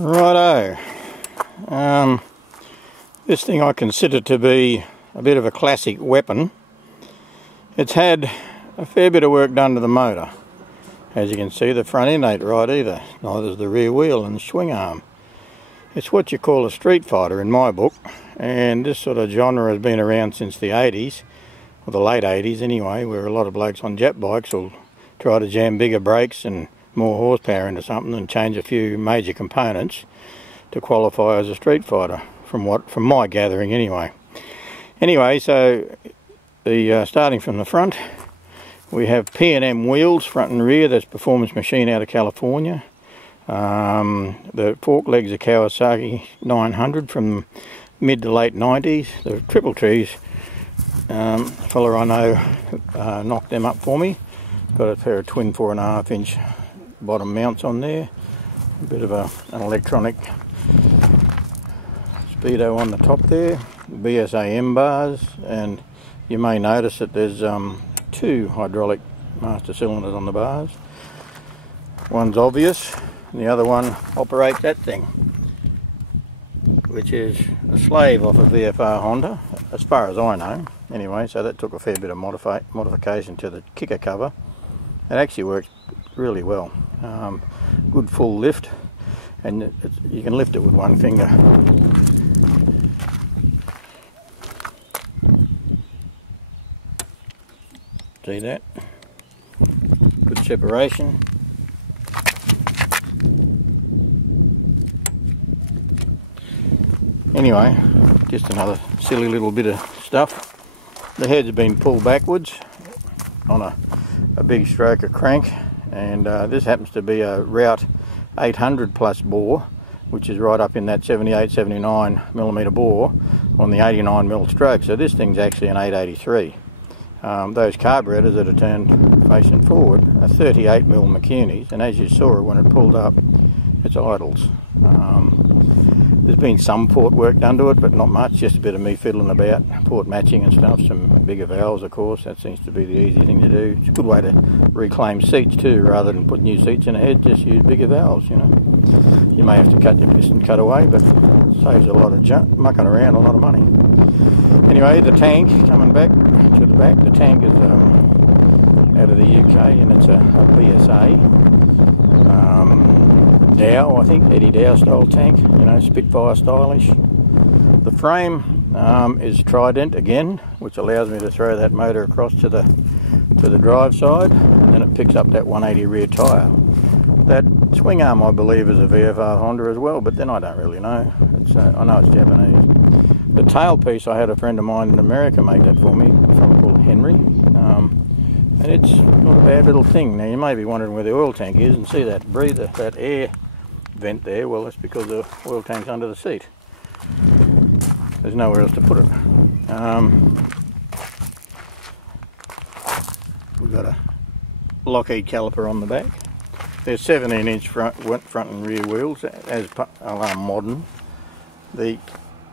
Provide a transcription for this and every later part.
Righto. This thing I consider to be a bit of a classic weapon. It's had a fair bit of work done to the motor. As you can see, the front end ain't right either. Neither is the rear wheel and the swing arm. It's what you call a street fighter in my book, and this sort of genre has been around since the 80s, or the late 80s anyway, where a lot of blokes on Jap bikes will try to jam bigger brakes and more horsepower into something and change a few major components to qualify as a street fighter, from my gathering anyway. So the starting from the front, we have P&M wheels front and rear. That's Performance Machine out of California. The fork legs are Kawasaki 900 from mid to late 90s. The triple trees, a fella I know knocked them up for me. Got a pair of twin 4.5 inch bottom mounts on there. A bit of an electronic speedo on the top there. BSA bars, and you may notice that there's two hydraulic master cylinders on the bars. One's obvious, and the other one operates that thing, which is a slave off a VFR Honda, as far as I know. Anyway, so that took a fair bit of modification to the kicker cover. It actually works really well. Good full lift, and you can lift it with one finger. See that? Good separation. Anyway, just another silly little bit of stuff. The heads have been pulled backwards on a big stroker crank, and this happens to be a Route 800 plus bore, which is right up in that 78-79 millimeter bore on the 89mm stroke. So this thing's actually an 883. Those carburetors that are turned facing forward are 38mm McCuneys, and as you saw when it pulled up, it's idles. There's been some port work done to it, but not much, just a bit of me fiddling about, port matching and stuff, some bigger valves of course. That seems to be the easy thing to do. It's a good way to reclaim seats too, rather than put new seats in a head, just use bigger valves, you know. You may have to cut your piston cutaway, but it saves a lot of junk, mucking around, a lot of money. Anyway, the tank, coming back to the back, the tank is out of the UK, and it's a BSA. Dow, I think, Eddie Dow style tank, you know, Spitfire stylish. The frame is Trident again, which allows me to throw that motor across to the drive side, and then it picks up that 180 rear tyre. That swing arm, I believe, is a VFR Honda as well, but then I don't really know. I know it's Japanese. The tailpiece, I had a friend of mine in America make that for me, a fellow called Henry. And it's not a bad little thing. Now you may be wondering where the oil tank is, and see that breather, that air vent there. Well, that's because the oil tank's under the seat. There's nowhere else to put it. We've got a Lockheed caliper on the back. There's 17-inch front and rear wheels, as modern. The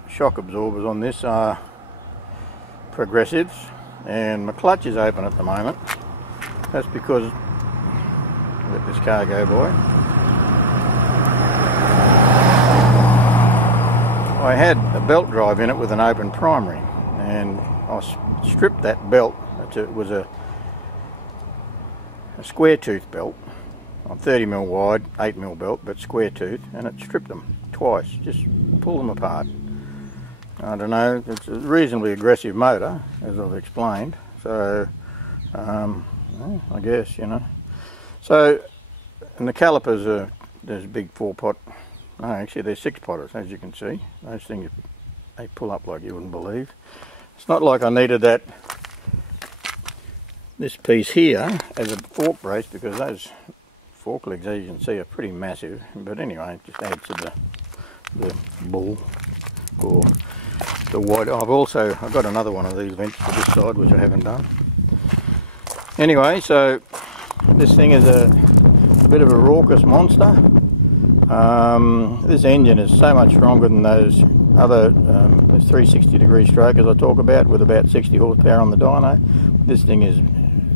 shock absorbers on this are progressives, and my clutch is open at the moment. That's because, let this car go by, I had a belt drive in it with an open primary, and I stripped that belt. It was a square tooth belt, on 30mm wide, 8mm belt, but square tooth, and it stripped them twice, just pulled them apart. I don't know, it's a reasonably aggressive motor, as I've explained, so well, I guess, you know. So, and the calipers are, there's a big 4-pot, no, actually they're 6-potters, as you can see. Those things, they pull up like you wouldn't believe. It's not like I needed this piece here as a fork brace, because those fork legs, as you can see, are pretty massive. But anyway, it just adds to the bull, or the wide. I've got another one of these vents for this side, which I haven't done. Anyway, so this thing is a bit of a raucous monster. This engine is so much stronger than those other 360-degree strokers I talk about, with about 60 horsepower on the dyno. This thing has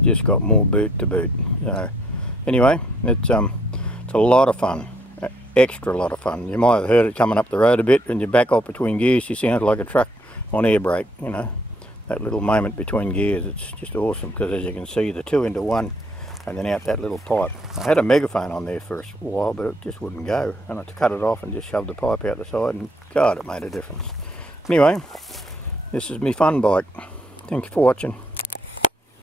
just got more boot to boot. So anyway, it's a lot of fun. extra lot of fun. You might have heard it coming up the road a bit, and you back off between gears, you sound like a truck on air brake, you know. That little moment between gears, it's just awesome, because as you can see, the 2 into 1 and then out that little pipe. I had a megaphone on there for a while, but it just wouldn't go, and I cut it off and just shoved the pipe out the side, and God, it made a difference. Anyway, this is my fun bike. Thank you for watching.